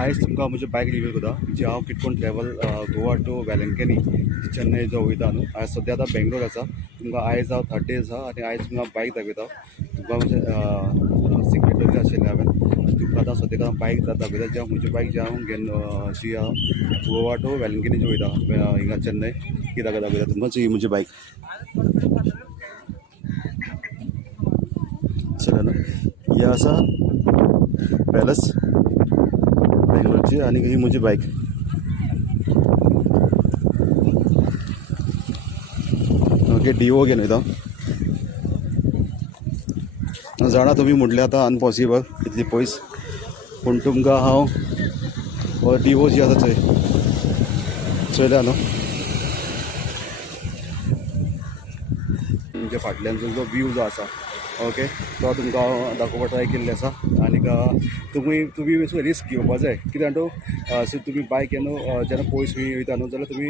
आयज तुमकां म्हजी बायक रिव्यू करता जी हांव कितकोन ट्रॅवल गोवा टू वेलंकनी चेन्नई जो वयता न्हू हांव सद्या आतां बेंगलोर आसा तुमकां आयज हांव 30 आहा आनी आयज तुमकां बायक दाखयता तुमकां म्हणजे सिक्रेटरी आशिल्लें हांवें तुमकां आतां सद्याक हांव बायक दाखयता जी हांव म्हजी बायक जी हांव घेवन जी हांव गोवा टू वेलंकनी जी वयता हिंगा चेन्नई ती दाखयता तुमकां ही म्हजी बायक चला न्हू ही आसा पॅलस बेंगलोरची आनी ही म्हजी बायक ओके डिओ घेवन वयता जाणा तुमी म्हटलें आतां अनपॉसिबल इतली पयस पूण तुमकां हांव डिओ जी आसा थंय चयल्या न्हू तुमच्या फाटल्यानचो जो व्यू जो आसा ओके तो तुमकां हांव दाखोवपाक ट्राय केल्लें आसा आनीक तुमी रिस्क घेवपा जाय कित्याक सो तुमी बायक जेन्ना पयस खंय वयता न्हू जाल्यार तुमी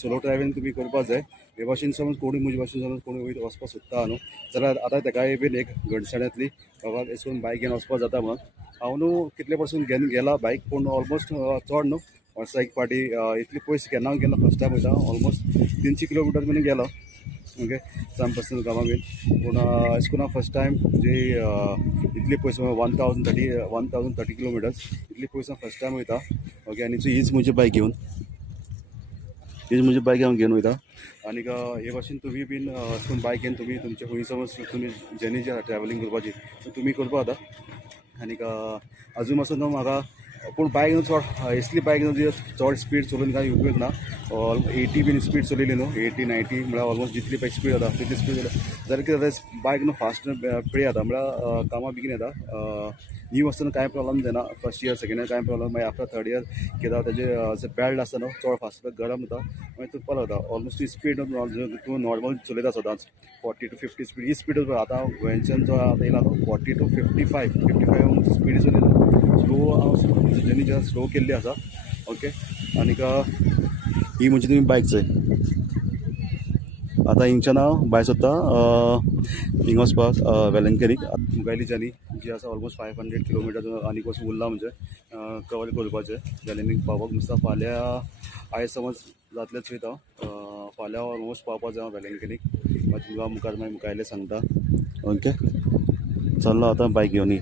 सोलो ट्रॅव्हलिंग तुमी करपा जाय हे भाशेन समज कोणी म्हजे भाशेन समज कोणी वचपाक सोदता न्हू जाल्यार आतां तेकाय बीन एक घडसाण येतली बाबा अशें करून बायक घेवन वचपाक जाता म्हणून हांव न्हू कितले पासून घेवन गेला बायक पूण ऑलमोस्ट चड न्हू वर्सा एक पाटी इतली पयस केन्ना गेलो फर्स्ट टायम वयता ऑलमोस्ट 300 किलोमिटर बीन गेलो ओके साम पासून गांवा बीन पूण अशें करून हांव फर्स्ट टायम म्हणजे इतली पयस 1030 किलोमिटर्स इतली पयस हांव फर्स्ट टायम वयता ओके आनी हीच म्हजी बायक हांव घेवन वयता आनीक हे भाशेन तुमी बीन अशें करून बायक घेवन तुमी तुमचे खंय समज तुमी जर्नी जी आसा ट्रॅव्हलिंग करपाची तुमी करपा जाता आनीक अजून पासून न्हू म्हाका पूण बायक न्हू चड इसली बायक न्हू जी चड स्पीड चलोवन कांय उपयोग ना 80 बीन स्पीड चलयली न्हू 80-90 म्हळ्यार ऑलमोस्ट जितली पळय स्पीड जाता तितली स्पीड जाल्यार कितें जाता बायक न्हू फास्ट प्ले जाता म्हळ्यार कामां बेगीन येता न्यू आसतना कांय प्रॉब्लम जायना फर्स्ट इयर सेकेंड इयर कांय प्रॉब्लम मागीर आफ्टर थर्ड इयर कितें जाता तेजे बेल्ट आसता न्हू चड फास्ट गरम जाता मागीर तुटपा लागता ऑलमोस्ट ती स्पीड तूं नॉर्मल चलयता सदांच 40 to 50 स्पीड ही स्पीड आतां गोंयच्यान जो आतां येयला न्हू 40 to 55 स्पीड चलयता स्लो हांव जर्नी जी स्लो केल्ली आसा ओके आनीक ही म्हणजे तुमी बायक जाय आतां हिंगच्यान हांव भायर सरता हिंग वचपाक वेलंकनीक मुगायली जर्नी जी आसा ऑलमोस्ट 500 किलोमिटर आनीक वचून उरला म्हणजे कवर करपाचें वेलंकनीक पावपाक दिसता फाल्यां आयज समज जातलेंच वयता फाल्यां ऑलमोस्ट पावपा जाय वेलंकनीक मागीर तुमकां मुखार मागीर मुखायलें सांगता ओके चल्लो आतां बायक घेवन